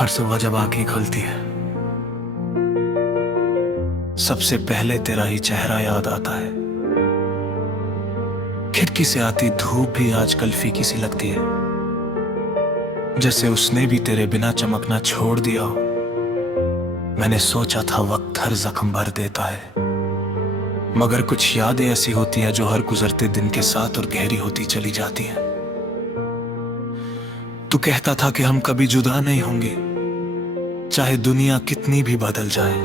हर सुबह जब आंखें खुलती है, सबसे पहले तेरा ही चेहरा याद आता है। खिड़की से आती धूप भी आजकल फीकी सी लगती है, जैसे उसने भी तेरे बिना चमकना छोड़ दिया हो। मैंने सोचा था वक्त हर जख्म भर देता है, मगर कुछ यादें ऐसी होती हैं जो हर गुजरते दिन के साथ और गहरी होती चली जाती हैं। तू कहता था कि हम कभी जुदा नहीं होंगे, चाहे दुनिया कितनी भी बदल जाए।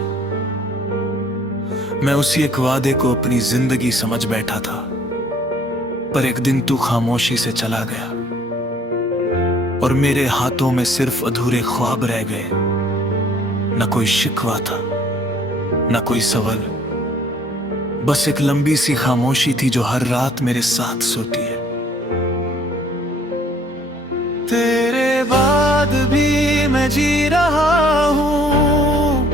मैं उसी एक वादे को अपनी जिंदगी समझ बैठा था, पर एक दिन तू खामोशी से चला गया और मेरे हाथों में सिर्फ अधूरे ख्वाब रह गए। न कोई शिकवा था, न कोई सवाल, बस एक लंबी सी खामोशी थी जो हर रात मेरे साथ सोती है। तेरे बाद भी मैं जी रहा हूँ,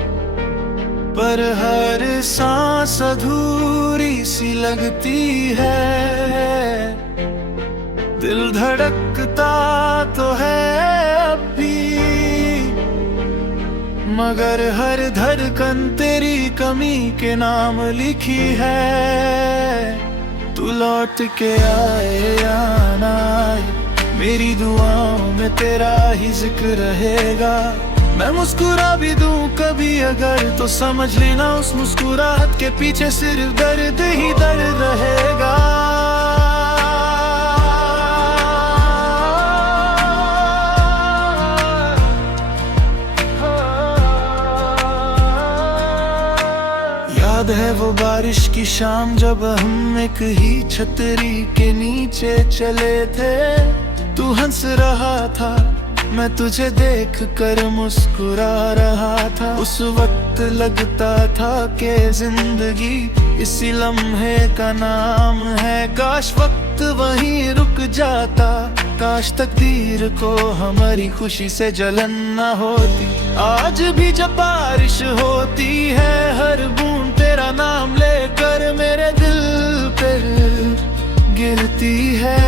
पर हर सांस अधूरी सी लगती है। दिल धड़कता तो है अब भी, मगर हर धड़कन तेरी कमी के नाम लिखी है। तू लौट के आए या ना आए, मेरी दुआओं में तेरा ही जिक्र रहेगा। मैं मुस्कुरा भी दूं कभी अगर, तो समझ लेना उस मुस्कुराहट के पीछे सिर्फ दर्द ही दर्द रहेगा। याद है वो बारिश की शाम जब हम एक ही छतरी के नीचे चले थे। तू हंस रहा था, मैं तुझे देख कर मुस्कुरा रहा था। उस वक्त लगता था कि जिंदगी इसी लम्हे का नाम है। काश वक्त वहीं रुक जाता, काश तकदीर को हमारी खुशी से जलन न होती। आज भी जब बारिश होती है, हर बूंद तेरा नाम लेकर मेरे दिल पर गिरती है।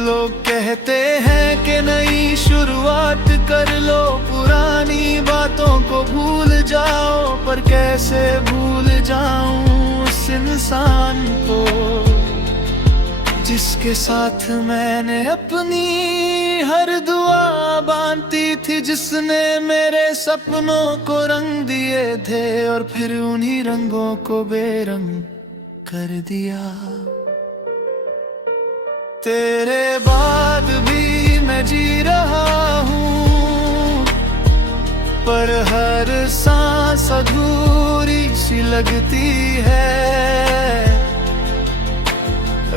लोग कहते हैं कि नई शुरुआत कर लो, पुरानी बातों को भूल जाओ, पर कैसे भूल जाऊं उस इंसान को जिसके साथ मैंने अपनी हर दुआ बांधी थी, जिसने मेरे सपनों को रंग दिए थे और फिर उन्हीं रंगों को बेरंग कर दिया। तेरे बाद भी मैं जी रहा हूँ, पर हर सांस अधूरी सी लगती है।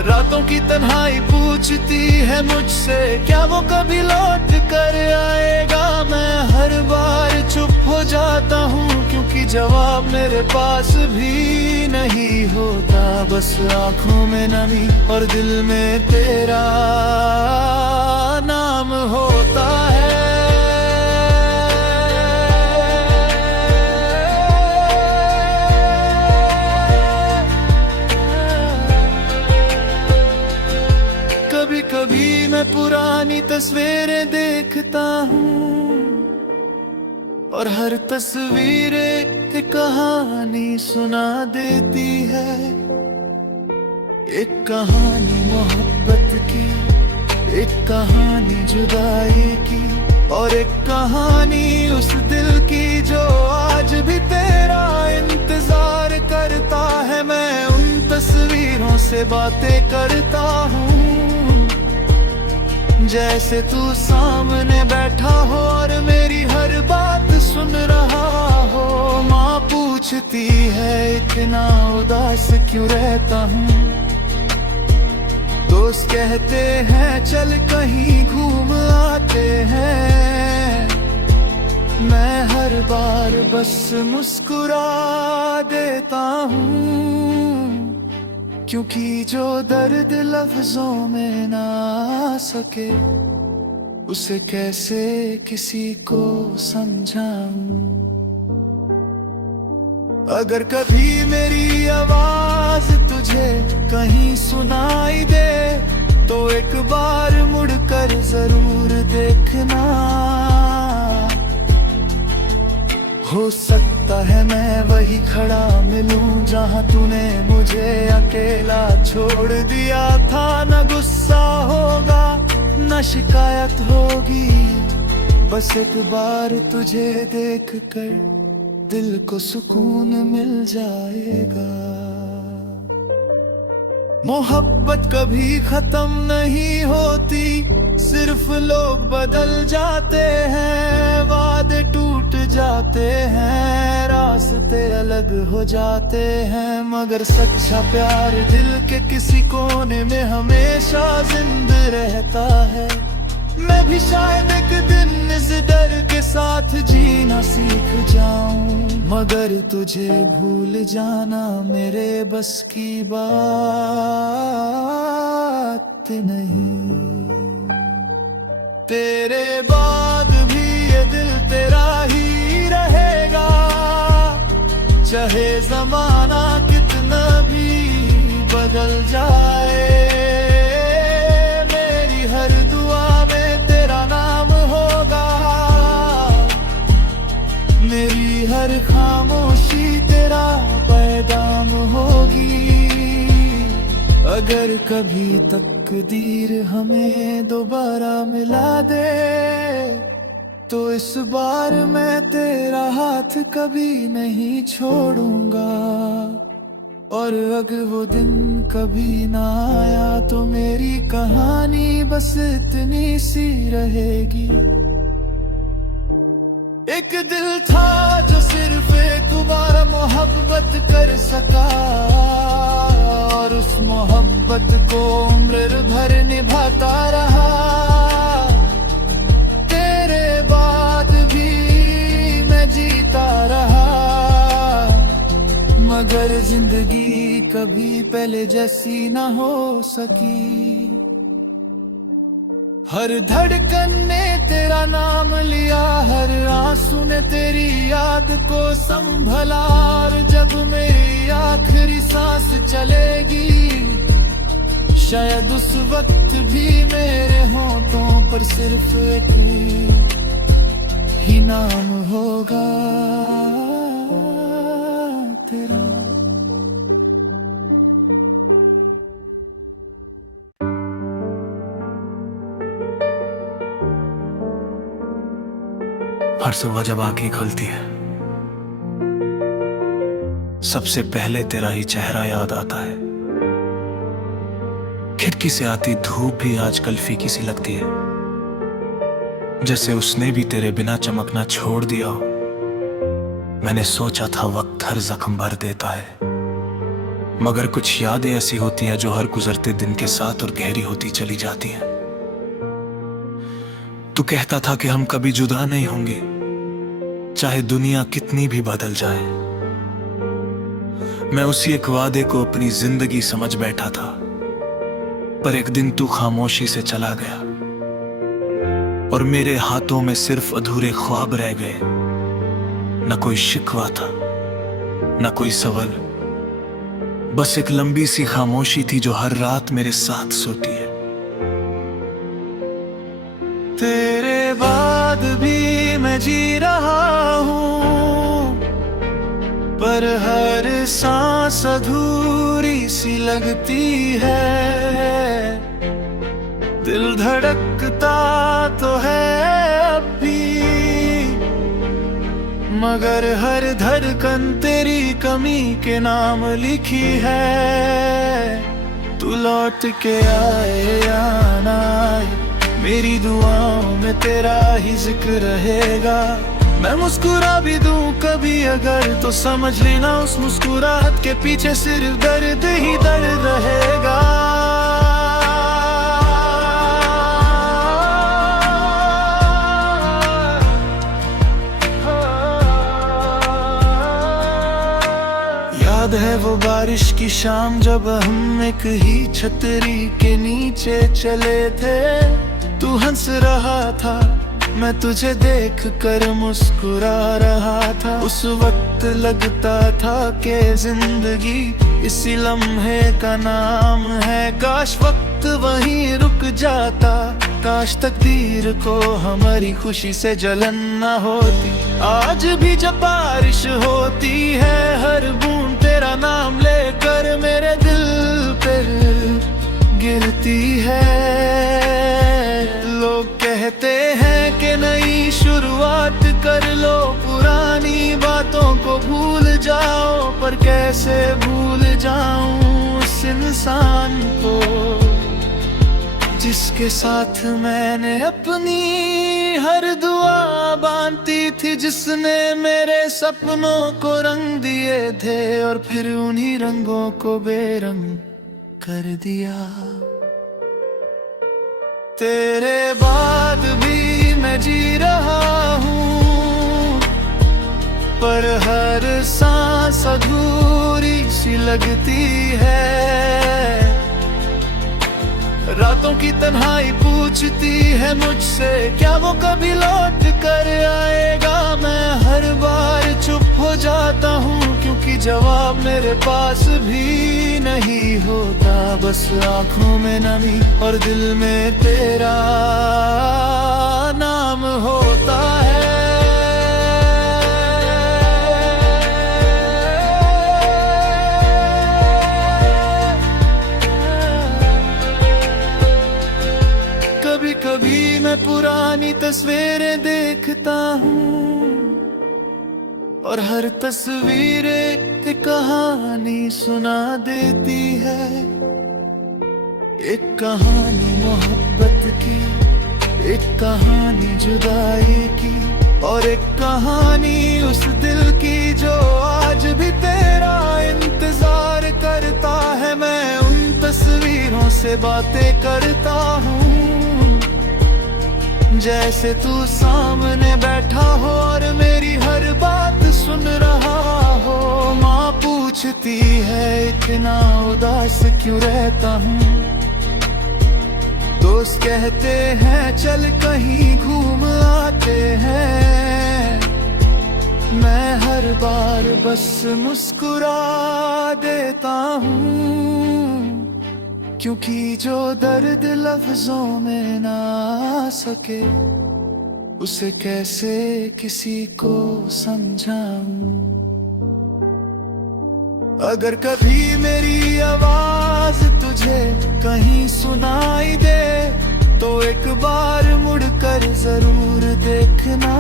रातों की तन्हाई पूछती है मुझसे, क्या वो कभी लौट कर आएगा। मैं हर बार चुप हो जाता हूँ, क्योंकि जवाब मेरे पास भी नहीं होता। बस आंखों में नमी और दिल में तेरा नाम होता है। कभी कभी मैं पुरानी तस्वीरें देखता हूँ, और हर तस्वीर एक कहानी सुना देती है। एक कहानी मोहब्बत की, एक कहानी जुदाई की, और एक कहानी उस दिल की जो आज भी तेरा इंतजार करता है। मैं उन तस्वीरों से बातें करता हूँ, जैसे तू सामने बैठा हो और मेरी हर बात सुन रहा हो। माँ पूछती है इतना उदास क्यों रहता हूँ, दोस्त कहते हैं चल कहीं घूम आते हैं। मैं हर बार बस मुस्कुरा देता हूँ, क्योंकि जो दर्द लफ्जों में ना आ सके, उसे कैसे किसी को समझाऊं। अगर कभी मेरी आवाज तुझे कहीं सुनाई दे, तो एक बार मुड़कर जरूर देखना। हो सकता है मैं वही खड़ा मिलूं जहां तूने मुझे अकेला छोड़ दिया था। न गुस्सा होगा न शिकायत होगी, बस एक बार तुझे देख कर दिल को सुकून मिल जाएगा। मोहब्बत कभी खत्म नहीं होती, सिर्फ लोग बदल जाते हैं। वादे टूट जाते हैं, रास्ते अलग हो जाते हैं, मगर सच्चा प्यार दिल के किसी कोने में हमेशा जिंदा रहता है। मैं भी शायद एक दिन इस डर के साथ जीना सीख जाऊं, मगर तुझे भूल जाना मेरे बस की बात नहीं। तेरे बाद भी ये दिल तेरा ही रहेगा, चाहे जमाना कितना भी बदल जाए। मेरी हर दुआ में तेरा नाम होगा, मेरी हर खामोशी तेरा पैगाम होगी। अगर कभी तकदीर हमें दोबारा मिला दे, तो इस बार मैं तेरा हाथ कभी नहीं छोड़ूंगा। और अगर वो दिन कभी ना आया तो मेरी कहानी बस इतनी सी रहेगी। एक दिल था जो सिर्फ एक बार मोहब्बत कर सका, और उस मोहब्बत को उम्र भर निभाता रहा। तेरे बाद भी मैं जीता रहा, मगर जिंदगी कभी पहले जैसी ना हो सकी। हर धड़कन ने तेरा नाम लिया, हर आंसू ने तेरी याद को संभला। और जब मेरी आखिरी सांस चलेगी, शायद उस वक्त भी मेरे होठों पर सिर्फ एक ही नाम होगा तेरा। हर सुबह जब आंखें खुलती है, सबसे पहले तेरा ही चेहरा याद आता है। खिड़की से आती धूप भी आजकल फीकी सी लगती है, जैसे उसने भी तेरे बिना चमकना छोड़ दिया हो। मैंने सोचा था वक्त हर जख्म भर देता है, मगर कुछ यादें ऐसी होती हैं जो हर गुजरते दिन के साथ और गहरी होती चली जाती हैं। तू कहता था कि हम कभी जुदा नहीं होंगे, चाहे दुनिया कितनी भी बदल जाए। मैं उसी एक वादे को अपनी जिंदगी समझ बैठा था, पर एक दिन तू खामोशी से चला गया, और मेरे हाथों में सिर्फ अधूरे ख्वाब रह गए। न कोई शिकवा था, न कोई सवाल, बस एक लंबी सी खामोशी थी जो हर रात मेरे साथ सोती है। तेरे बाद भी मैं जी रहा हूँ, पर हर सांस अधूरी सी लगती है। दिल धड़कता तो है अब भी, मगर हर धड़कन तेरी कमी के नाम लिखी है। तू लौट के आए या ना आए, मेरी दुआओं में तेरा ही जिक्र रहेगा। मैं मुस्कुरा भी दूं कभी अगर, तो समझ लेना उस मुस्कुराहट के पीछे सिर्फ दर्द ही दर्द रहेगा। याद है वो बारिश की शाम जब हम एक ही छतरी के नीचे चले थे। तू हंस रहा था, मैं तुझे देख कर मुस्कुरा रहा था। उस वक्त लगता था कि जिंदगी इसी लम्हे का नाम है। काश वक्त वहीं रुक जाता काश तकदीर को हमारी खुशी से जलन न होती। आज भी जब बारिश होती है हर बूंद तेरा नाम लेकर मेरे दिल पे गिरती है। लोग कहते हैं कि नई शुरुआत कर लो, पुरानी बातों को भूल जाओ, पर कैसे भूल जाऊं उस इंसान को जिसके साथ मैंने अपनी हर दुआ बांधी थी, जिसने मेरे सपनों को रंग दिए थे और फिर उन्हीं रंगों को बेरंग कर दिया। तेरे बाद भी मैं जी रहा हूँ, पर हर सांस अधूरी सी लगती है। रातों की तन्हाई पूछती है मुझसे क्या वो कभी लौट कर आएगा। मैं हर बार चुप हो जाता हूँ क्योंकि जवाब मेरे पास भी नहीं होता। बस आंखों में नमी और दिल में तेरा नाम होता है। कभी मैं पुरानी तस्वीरें देखता हूँ और हर तस्वीर एक कहानी सुना देती है। एक कहानी मोहब्बत की, एक कहानी जुदाई की, और एक कहानी उस दिल की जो आज भी तेरा इंतजार करता है। मैं उन तस्वीरों से बातें करता हूँ जैसे तू सामने बैठा हो और मेरी हर बात सुन रहा हो। माँ पूछती है इतना उदास क्यों रहता हूँ, दोस्त कहते हैं चल कहीं घूम आते हैं। मैं हर बार बस मुस्कुरा देता हूँ क्योंकि जो दर्द लफ्जों में ना आ सके उसे कैसे किसी को समझाऊं। अगर कभी मेरी आवाज तुझे कहीं सुनाई दे तो एक बार मुड़कर जरूर देखना।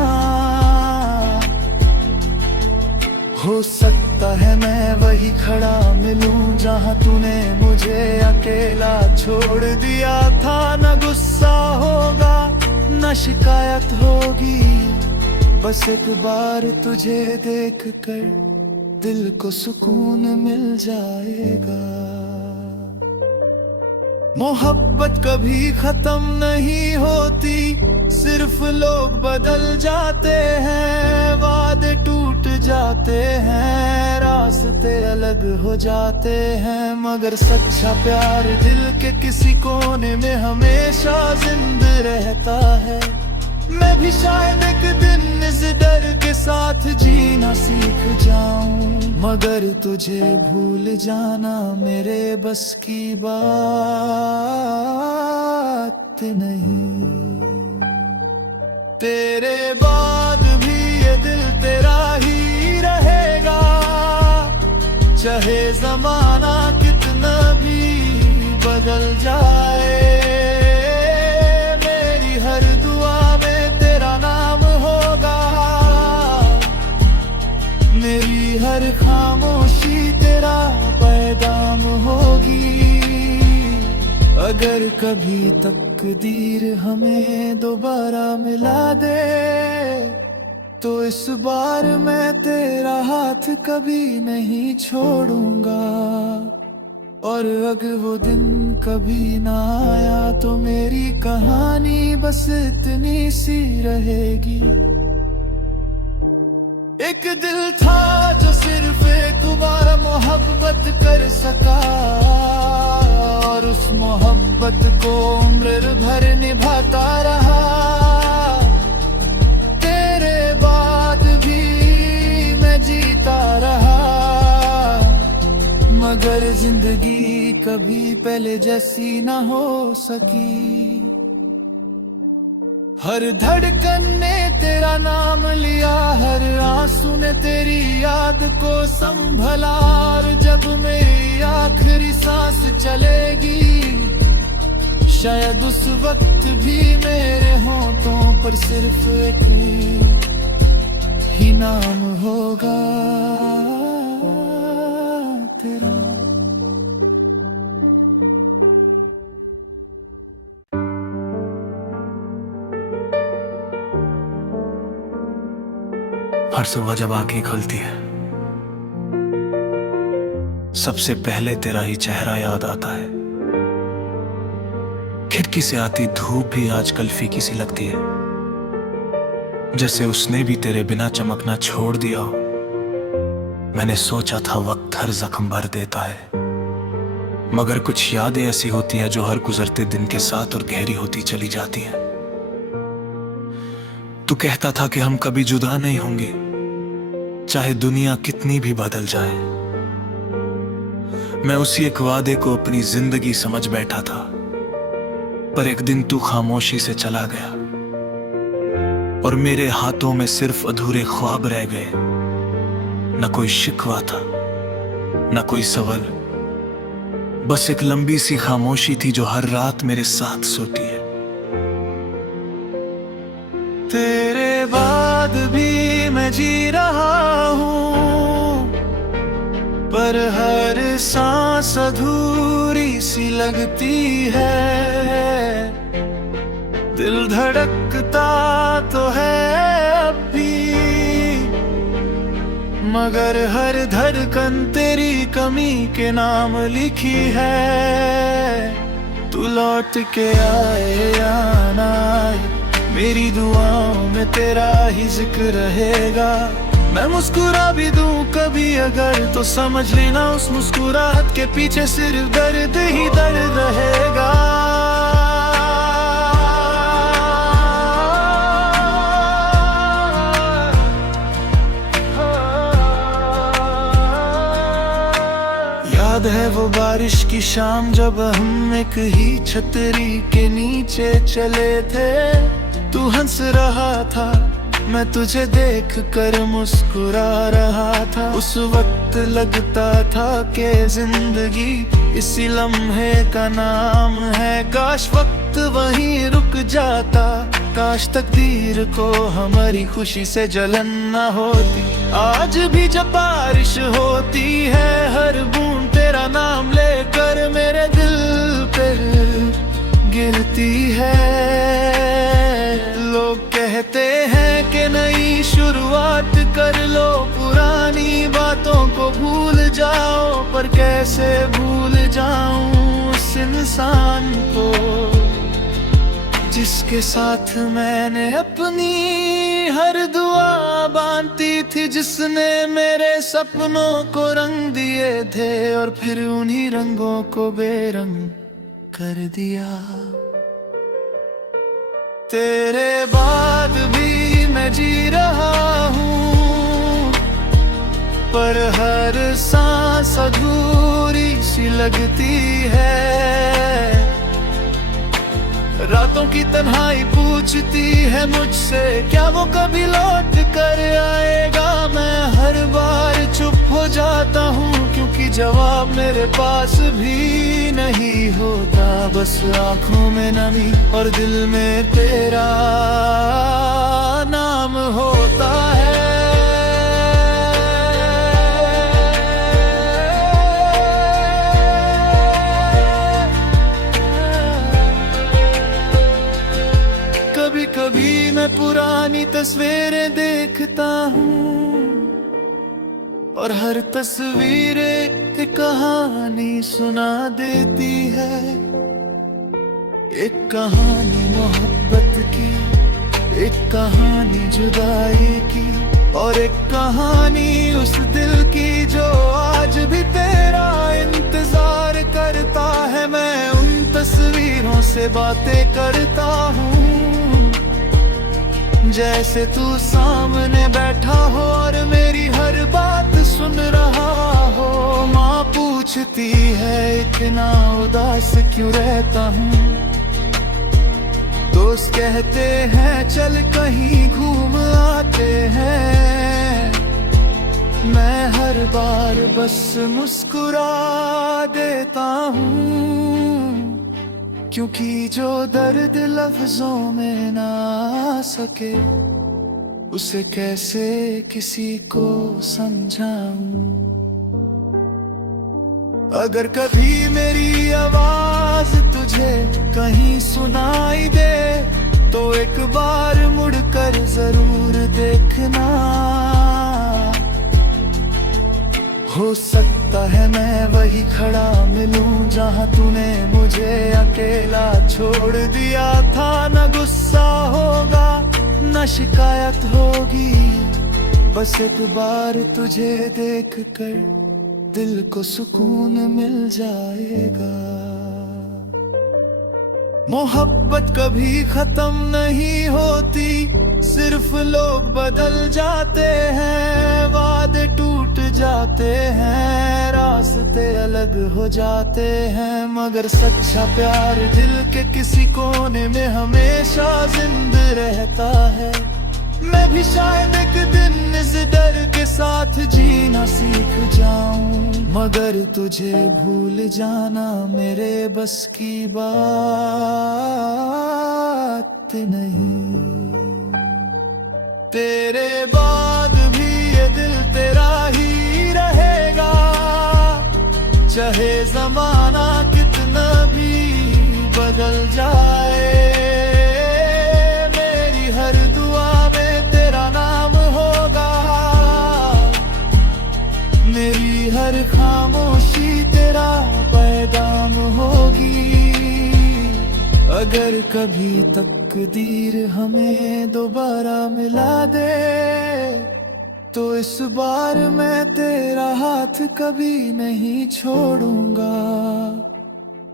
हो सकता है मैं वही खड़ा मिलूं जहां तूने मुझे अकेला छोड़ दिया था। न गुस्सा होगा न शिकायत होगी, बस एक बार तुझे देख कर दिल को सुकून मिल जाएगा। मोहब्बत कभी खत्म नहीं होती, सिर्फ लोग बदल जाते हैं। वादे टूट जाते हैं, रास्ते अलग हो जाते हैं, मगर सच्चा प्यार दिल के किसी कोने में हमेशा जिंदा रहता है। मैं भी शायद एक दिन इस डर के साथ जीना सीख जाऊं, मगर तुझे भूल जाना मेरे बस की बात नहीं। तेरे बाद भी ये दिल तेरा ही रहेगा, चाहे जमाना कितना भी बदल जाए। मेरी हर दुआ में तेरा नाम होगा, मेरी हर खामोशी तेरा पैगाम होगी। अगर कभी तकदीर हमें दोबारा मिला दे तो इस बार मैं तेरा हाथ कभी नहीं छोड़ूंगा। और अगर वो दिन कभी ना आया तो मेरी कहानी बस इतनी सी रहेगी। एक दिल था जो सिर्फ एक बार मोहब्बत कर सका, और उस मोहब्बत को उम्र भर निभाता रहा। तेरे बाद भी मैं जीता रहा, मगर जिंदगी कभी पहले जैसी ना हो सकी। हर धड़कन ने तेरा नाम लिया, हर आंसू ने तेरी याद को संभला। और जब मेरी आखिरी सांस चलेगी, शायद उस वक्त भी मेरे होठों पर सिर्फ एक ही नाम होगा तेरा। हर सुबह जब आंखें खुलती है, सबसे पहले तेरा ही चेहरा याद आता है। खिड़की से आती धूप भी आजकल फीकी सी लगती है, जैसे उसने भी तेरे बिना चमकना छोड़ दिया हो। मैंने सोचा था वक्त हर जख्म भर देता है, मगर कुछ यादें ऐसी होती हैं जो हर गुजरते दिन के साथ और गहरी होती चली जाती हैं। तू कहता था कि हम कभी जुदा नहीं होंगे, चाहे दुनिया कितनी भी बदल जाए। मैं उसी एक वादे को अपनी जिंदगी समझ बैठा था, पर एक दिन तू खामोशी से चला गया और मेरे हाथों में सिर्फ अधूरे ख्वाब रह गए। न कोई शिकवा था, न कोई सवाल, बस एक लंबी सी खामोशी थी जो हर रात मेरे साथ सोती है। तेरे बाद भी मैं जी रहा हूँ, पर हर सांस अधूरी सी लगती है। दिल धड़कता तो है अब भी, मगर हर धड़कन तेरी कमी के नाम लिखी है। तू लौट के आए या ना आए, मेरी दुआओं में तेरा ही जिक्र रहेगा। मैं मुस्कुरा भी दूं कभी अगर, तो समझ लेना उस मुस्कुराहट के पीछे सिर्फ दर्द ही दर्द रहेगा। याद है वो बारिश की शाम जब हम एक ही छतरी के नीचे चले थे। तू हंस रहा था, मैं तुझे देख कर मुस्कुरा रहा था। उस वक्त लगता था कि जिंदगी इसी लम्हे का नाम है। काश वक्त वहीं रुक जाता, काश तकदीर को हमारी खुशी से जलन न होती। आज भी जब बारिश होती है, हर बूंद तेरा नाम लेकर मेरे दिल पे गिरती है। लोग कहते हैं कि नई शुरुआत कर लो, पुरानी बातों को भूल जाओ, पर कैसे भूल जाऊं उस इंसान को जिसके साथ मैंने अपनी हर दुआ बांधी थी, जिसने मेरे सपनों को रंग दिए थे और फिर उन्हीं रंगों को बेरंग कर दिया। तेरे बाद भी मैं जी रहा हूँ, पर हर सांस अधूरी सी लगती है। रातों की तन्हाई पूछती है मुझसे, क्या वो कभी लौट कर आएगा। मैं हर बार चुप हो जाता हूँ, क्योंकि जवाब मेरे पास भी नहीं होता। बस आंखों में नमी और दिल में तेरा नाम होता है। कभी कभी मैं पुरानी तस्वीरें देखता हूँ, और हर तस्वीर एक कहानी सुना देती है। एक कहानी मोहब्बत की, एक कहानी जुदाई की, और एक कहानी उस दिल की जो आज भी तेरा इंतजार करता है। मैं उन तस्वीरों से बातें करता हूँ, जैसे तू सामने बैठा हो और मेरी हर बात सुन रहा हो। माँ पूछती है इतना उदास क्यों रहता हूँ, दोस्त कहते हैं चल कहीं घूम आते हैं, मैं हर बार बस मुस्कुरा देता हूँ, क्योंकि जो दर्द लफ्जों में ना आ सके उसे कैसे किसी को समझाऊं। अगर कभी मेरी आवाज तुझे कहीं सुनाई दे तो एक बार मुड़कर जरूर देखना, हो सकता है मैं वही खड़ा मिलूं जहां तूने मुझे अकेला छोड़ दिया था। न गुस्सा होगा न शिकायत होगी, बस एक बार तुझे देखकर दिल को सुकून मिल जाएगा। मोहब्बत कभी खत्म नहीं होती, सिर्फ लोग बदल जाते हैं, वादे टूट जाते हैं, रास्ते अलग हो जाते हैं, मगर सच्चा प्यार दिल के किसी कोने में हमेशा जिंदा रहता है। मैं भी शायद एक दिन इस डर के साथ जीना सीख जाऊं, मगर तुझे भूल जाना मेरे बस की बात नहीं। तेरे बाद भी ये दिल तेरा ही रहेगा, चाहे जमाना कितना भी बदल जाए, मेरी हर दुआ में तेरा नाम होगा, मेरी हर खामोशी तेरा पैगाम होगी। अगर कभी तकदीर हमें दोबारा मिला दे तो इस बार मैं तेरा हाथ कभी नहीं छोड़ूंगा,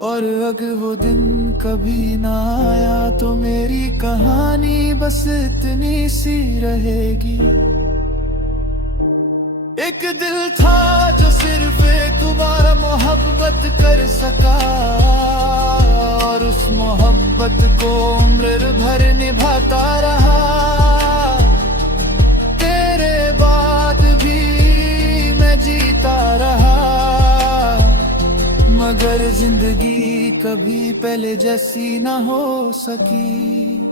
और अगर वो दिन कभी ना आया तो मेरी कहानी बस इतनी सी रहेगी। एक दिल था जो सिर्फ एक बार मोहब्बत कर सका, और उस मोहब्बत को उम्र भर निभाता रहा। तेरे बाद भी मैं जीता रहा, मगर जिंदगी कभी पहले जैसी ना हो सकी।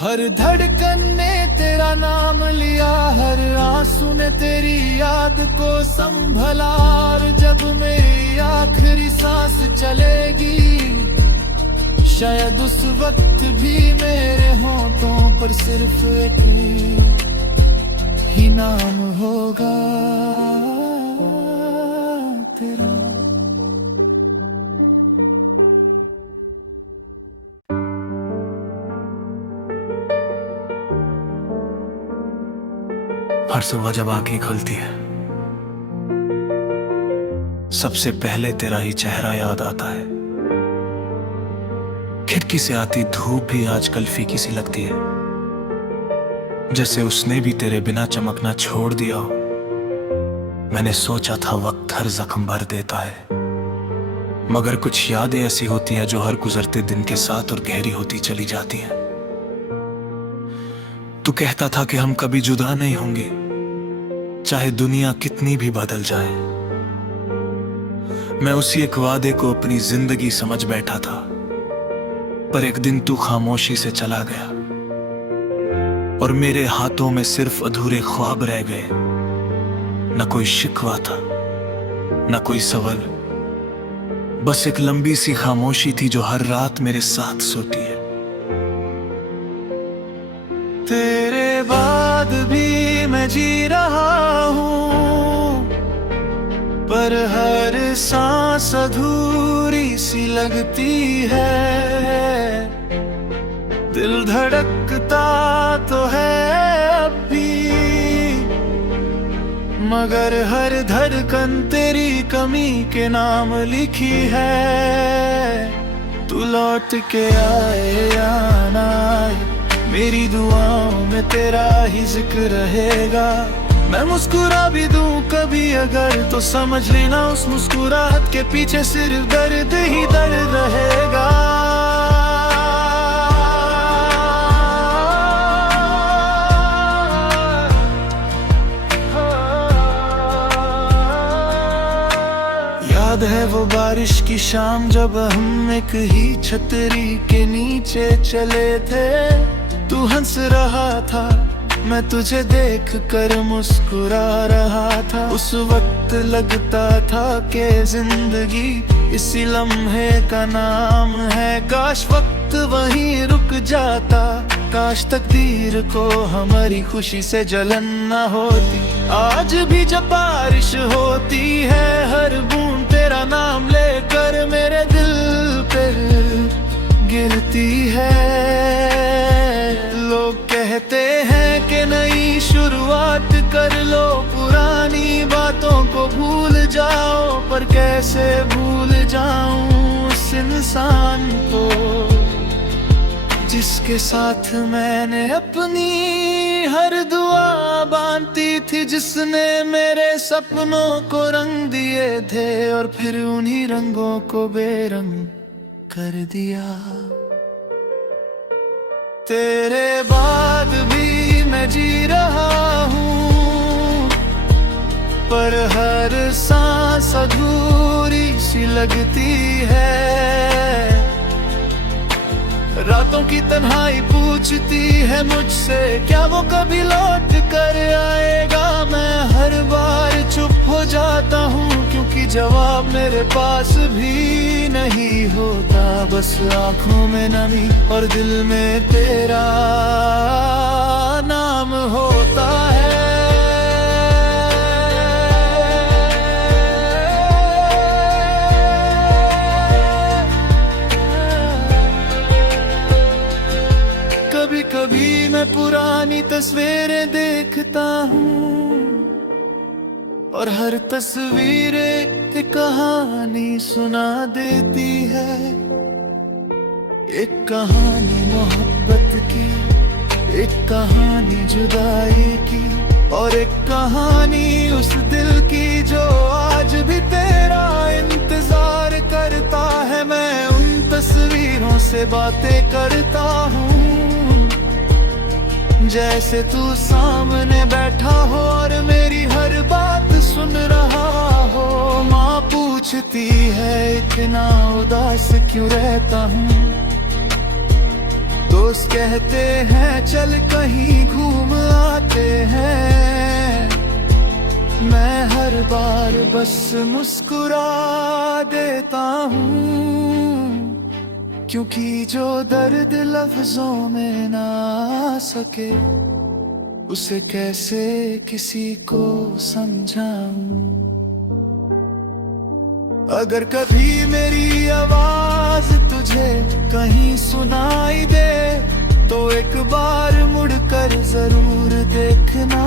हर धड़कन ने तेरा नाम लिया, हर आंसू ने तेरी याद को संभला, और जब मेरी आखिरी सांस चलेगी शायद उस वक्त भी मेरे होठों पर सिर्फ एक ही नाम होगा तेरा। हर सुबह जब आंखें खुलती है सबसे पहले तेरा ही चेहरा याद आता है। खिड़की से आती धूप भी आजकल फीकी सी लगती है, जैसे उसने भी तेरे बिना चमकना छोड़ दिया हो। मैंने सोचा था वक्त हर जख्म भर देता है, मगर कुछ यादें ऐसी होती हैं जो हर गुजरते दिन के साथ और गहरी होती चली जाती हैं। तू कहता था कि हम कभी जुदा नहीं होंगे, चाहे दुनिया कितनी भी बदल जाए। मैं उसी एक वादे को अपनी जिंदगी समझ बैठा था, पर एक दिन तू खामोशी से चला गया और मेरे हाथों में सिर्फ अधूरे ख्वाब रह गए। न कोई शिकवा था न कोई सवाल, बस एक लंबी सी खामोशी थी जो हर रात मेरे साथ सोती है। तेरे बाद भी मैं जी रहा हूँ, पर हर सांस अधूरी सी लगती है। दिल धड़कता तो है अब भी, मगर हर धड़कन तेरी कमी के नाम लिखी है। तू लौट के आए या ना आए, मेरी दुआओं में तेरा ही जिक्र रहेगा। मैं मुस्कुरा भी दूं कभी अगर, तो समझ लेना उस मुस्कुराहट के पीछे सिर्फ दर्द ही दर्द रहेगा। की शाम जब हम एक ही छतरी के नीचे चले थे, तू हंस रहा था, मैं तुझे देख कर मुस्कुरा रहा था। उस वक्त लगता था कि जिंदगी इसी लम्हे का नाम है। काश वक्त वहीं रुक जाता, काश तकदीर को हमारी खुशी से जलन न होती। आज भी जब बारिश होती है, हर बूंद तेरा नाम लेकर मेरे दिल पे गिरती है। लोग कहते हैं कि नई शुरुआत कर लो, पुरानी बातों को भूल जाओ, पर कैसे भूल जाऊं उस इंसान को जिसके साथ मैंने अपनी हर दुआ बांधी थी, जिसने मेरे सपनों को रंग दिए थे और फिर उन्हीं रंगों को बेरंग कर दिया। तेरे बाद भी मैं जी रहा हूँ, पर हर सांस अधूरी सी लगती है। रातों की तन्हाई पूछती है मुझसे, क्या वो कभी लौट कर आएगा। मैं हर बार चुप हो जाता हूँ, क्योंकि जवाब मेरे पास भी नहीं होता। बस आंखों में नमी और दिल में तेरा नाम होता है। कभी कभी मैं पुरानी तस्वीरें देखता हूँ, और हर तस्वीर एक कहानी सुना देती है। एक कहानी मोहब्बत की, एक कहानी जुदाई की, और एक कहानी उस दिल की जो आज भी तेरा इंतजार करता है। मैं उन तस्वीरों से बातें करता हूँ, जैसे तू सामने बैठा हो और मेरी हर बात सुन रहा हो। माँ पूछती है इतना उदास क्यों रहता हूँ, दोस्त कहते हैं चल कहीं घूम आते हैं। मैं हर बार बस मुस्कुरा देता हूँ, क्योंकि जो दर्द लफ्जों में ना आ सके, उसे कैसे किसी को समझाऊं। अगर कभी मेरी आवाज तुझे कहीं सुनाई दे, तो एक बार मुड़कर जरूर देखना।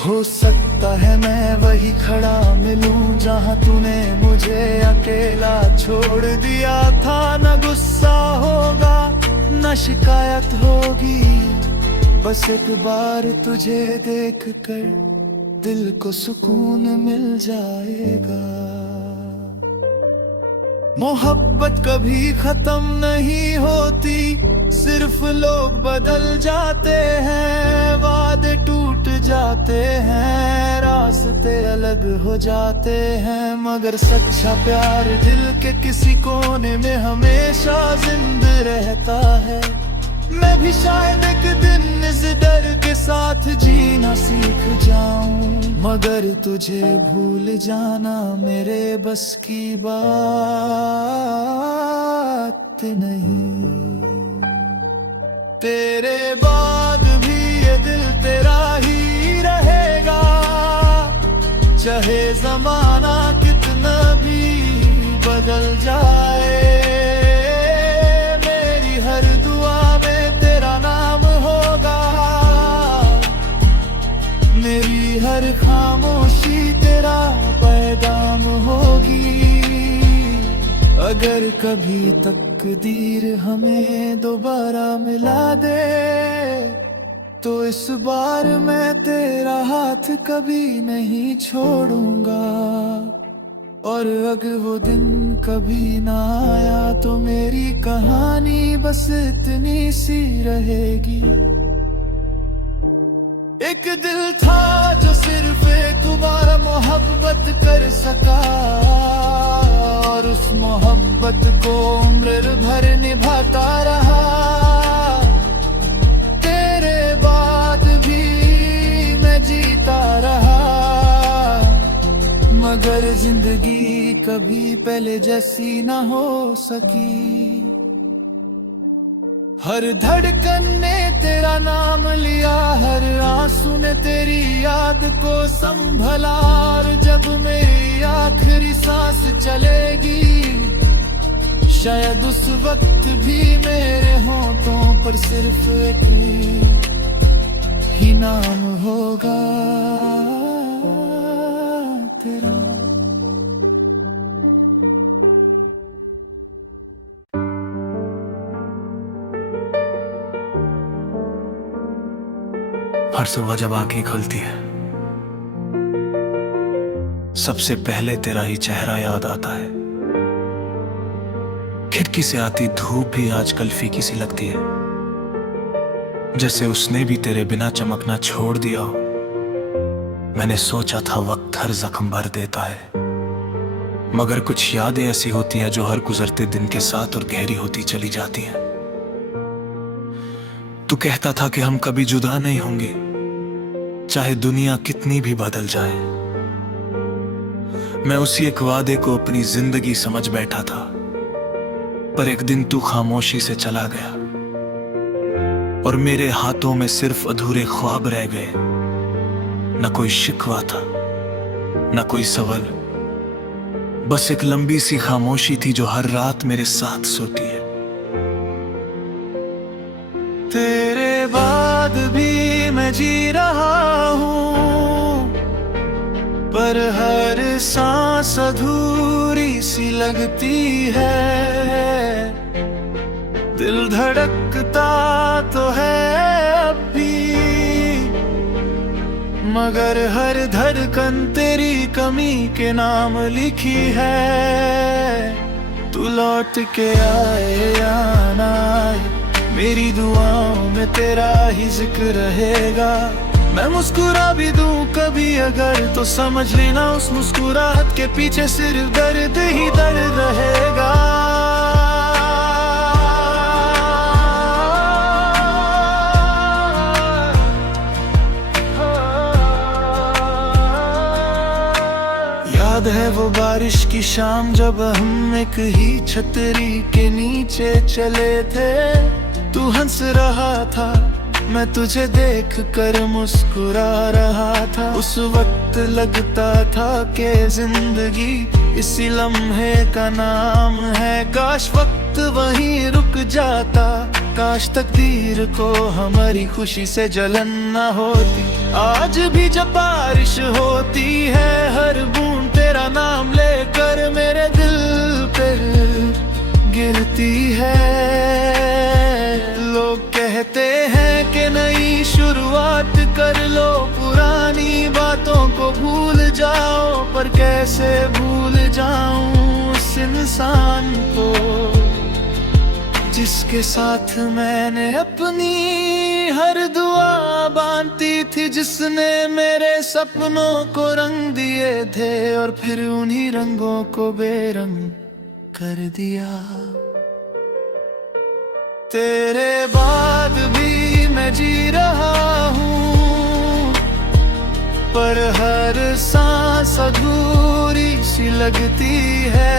हो सकता है मैं वही खड़ा मिलूं जहां तूने मुझे अकेला छोड़ दिया था। न गुस्सा होगा न शिकायत होगी, बस एक बार तुझे देखकर दिल को सुकून मिल जाएगा। मोहब्बत कभी खत्म नहीं होती, सिर्फ लोग बदल जाते हैं। वादे टूट जाते हैं, रास्ते अलग हो जाते हैं, मगर सच्चा प्यार दिल के किसी कोने में हमेशा जिंदा रहता है। मैं भी शायद एक दिन इस डर के साथ जीना सीख जाऊं, मगर तुझे भूल जाना मेरे बस की बात नहीं। तेरे बाद भी ये दिल तेरा ही रहेगा, चाहे जमाना कितना भी बदल जाए। मेरी हर दुआ में तेरा नाम होगा, मेरी हर खामोशी तेरा पैगाम होगी। अगर कभी तकदीर हमें दोबारा मिला दे, तो इस बार मैं तेरा हाथ कभी नहीं छोड़ूंगा। और अगर वो दिन कभी ना आया, तो मेरी कहानी बस इतनी सी रहेगी। एक दिल था जो सिर्फ एक बार मोहब्बत कर सका, और उस मोहब्बत को उम्र भर निभाता रहा। तेरे बाद भी मैं जीता रहा, मगर जिंदगी कभी पहले जैसी ना हो सकी। हर धड़कन ने तेरा नाम लिया, हर आंसू ने तेरी याद को संभला, और जब मेरी आखिरी सांस चलेगी, शायद उस वक्त भी मेरे होठों पर सिर्फ एक ही नाम होगा तेरा। हर सुबह जब आंखें खुलती है, सबसे पहले तेरा ही चेहरा याद आता है। खिड़की से आती धूप भी आजकल फीकी सी लगती है, जैसे उसने भी तेरे बिना चमकना छोड़ दिया हो। मैंने सोचा था वक्त हर जख्म भर देता है, मगर कुछ यादें ऐसी होती हैं जो हर गुजरते दिन के साथ और गहरी होती चली जाती हैं। तू कहता था कि हम कभी जुदा नहीं होंगे, चाहे दुनिया कितनी भी बदल जाए। मैं उसी एक वादे को अपनी जिंदगी समझ बैठा था, पर एक दिन तू खामोशी से चला गया, और मेरे हाथों में सिर्फ अधूरे ख्वाब रह गए। न कोई शिकवा था, न कोई सवाल, बस एक लंबी सी खामोशी थी जो हर रात मेरे साथ सोती है। तेरे बाद भी मैं जी रहा हूँ, पर हर सांस अधूरी सी लगती है। दिल धड़कता तो है अब भी, मगर हर धड़कन तेरी कमी के नाम लिखी है। तू लौट के आए या ना आए, मेरी दुआओं में तेरा ही जिक्र रहेगा। मैं मुस्कुरा भी दूं कभी अगर, तो समझ लेना उस मुस्कुराहट के पीछे सिर्फ दर्द ही दर्द रहेगा। याद है वो बारिश की शाम जब हम एक ही छतरी के नीचे चले थे। तू हंस रहा था, मैं तुझे देख कर मुस्कुरा रहा था। उस वक्त लगता था कि जिंदगी इसी लम्हे का नाम है। काश वक्त वहीं रुक जाता, काश तकदीर को हमारी खुशी से जलन न होती। आज भी जब बारिश होती है, हर बूंद तेरा नाम लेकर मेरे दिल पे गिरती है। लोग कहते हैं कि नई शुरुआत कर लो, पुरानी बातों को भूल जाओ, पर कैसे भूल जाऊं उस इंसान को जिसके साथ मैंने अपनी हर दुआ बांधती थी, जिसने मेरे सपनों को रंग दिए थे और फिर उन्हीं रंगों को बेरंग कर दिया। तेरे बाद भी मैं जी रहा हूँ, पर हर सांस अधूरी सी लगती है।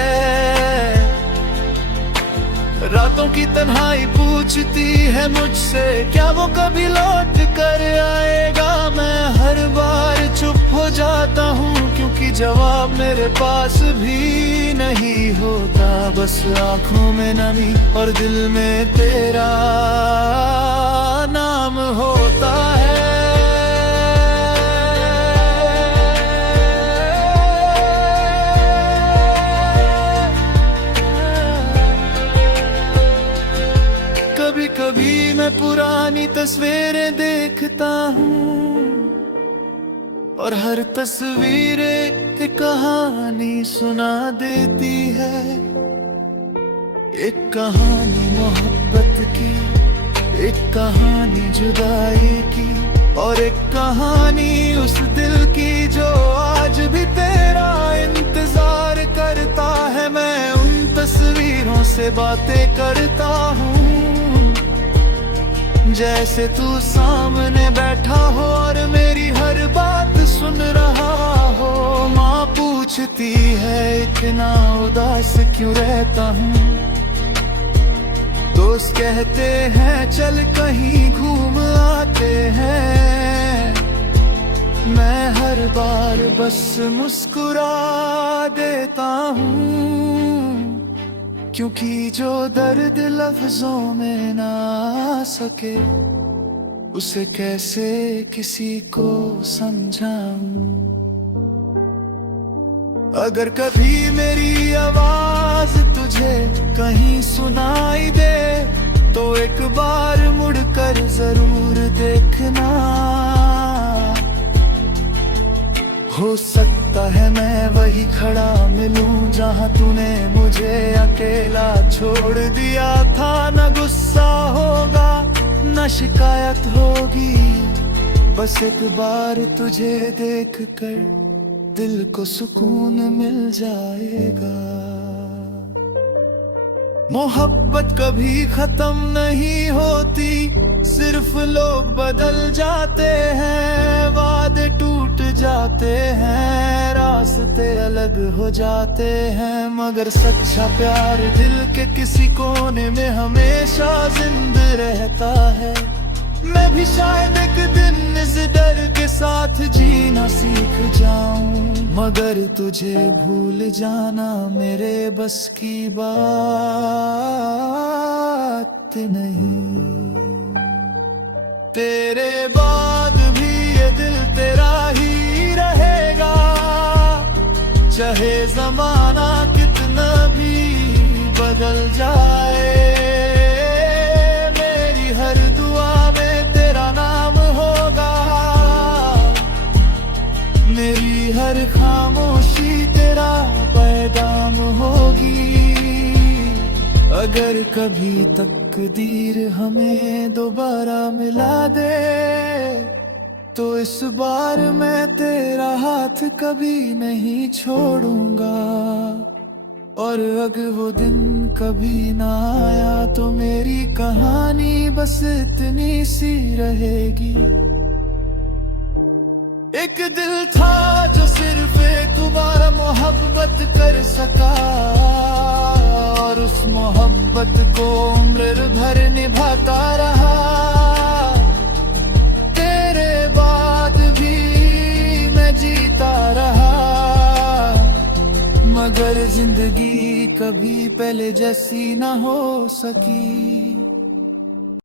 रातों की तन्हाई पूछती है मुझसे, क्या वो कभी लौट कर आएगा। मैं हर बार चुप हो जाता हूँ, क्योंकि जवाब मेरे पास भी नहीं होता। बस आँखों में नमी और दिल में तेरा नाम होता है। कभी कभी मैं पुरानी तस्वीरें देखता हूँ, और हर तस्वीर एक कहानी सुना देती है। एक कहानी मोहब्बत की, एक कहानी जुदाई की, और एक कहानी उस दिल की जो आज भी तेरा इंतजार करता है। मैं उन तस्वीरों से बातें करता हूँ जैसे तू सामने बैठा हो और मेरी हर बात सुन रहा हो। माँ पूछती है इतना उदास क्यों रहता हूँ, दोस्त कहते हैं चल कहीं घूम आते हैं। मैं हर बार बस मुस्कुरा देता हूँ, क्योंकि जो दर्द लफ्जों में ना आ सके उसे कैसे किसी को समझाऊं। अगर कभी मेरी आवाज तुझे कहीं सुनाई दे तो एक बार मुड़कर जरूर देखना। हो सकता है मैं वही खड़ा मिलूं जहां तूने मुझे अकेला छोड़ दिया था। न गुस्सा होगा न शिकायत होगी, बस एक बार तुझे देख कर दिल को सुकून मिल जाएगा। मोहब्बत कभी खत्म नहीं होती, सिर्फ लोग बदल जाते हैं। वादे टूट जाते हैं, रास्ते अलग हो जाते हैं, मगर सच्चा प्यार दिल के किसी कोने में हमेशा जिंदा रहता है। मैं भी शायद एक दिन इस डर के साथ जीना सीख जाऊं, मगर तुझे भूल जाना मेरे बस की बात नहीं। तेरे बाद भी ये दिल तेरा ही रहेगा, चाहे जमाना कितना भी बदल जाए। मेरी हर दुआ में तेरा नाम होगा, मेरी हर खामोशी तेरा पैगाम होगी। अगर कभी तकदीर हमें दोबारा मिला दे तो इस बार मैं तेरा हाथ कभी नहीं छोड़ूंगा। और अगर वो दिन कभी ना आया तो मेरी कहानी बस इतनी सी रहेगी। एक दिल था जो सिर्फ एक बार मोहब्बत कर सका, और उस मोहब्बत को उम्र भर निभाता रहा। तेरे बाद भी मैं जीता रहा, मगर जिंदगी कभी पहले जैसी ना हो सकी।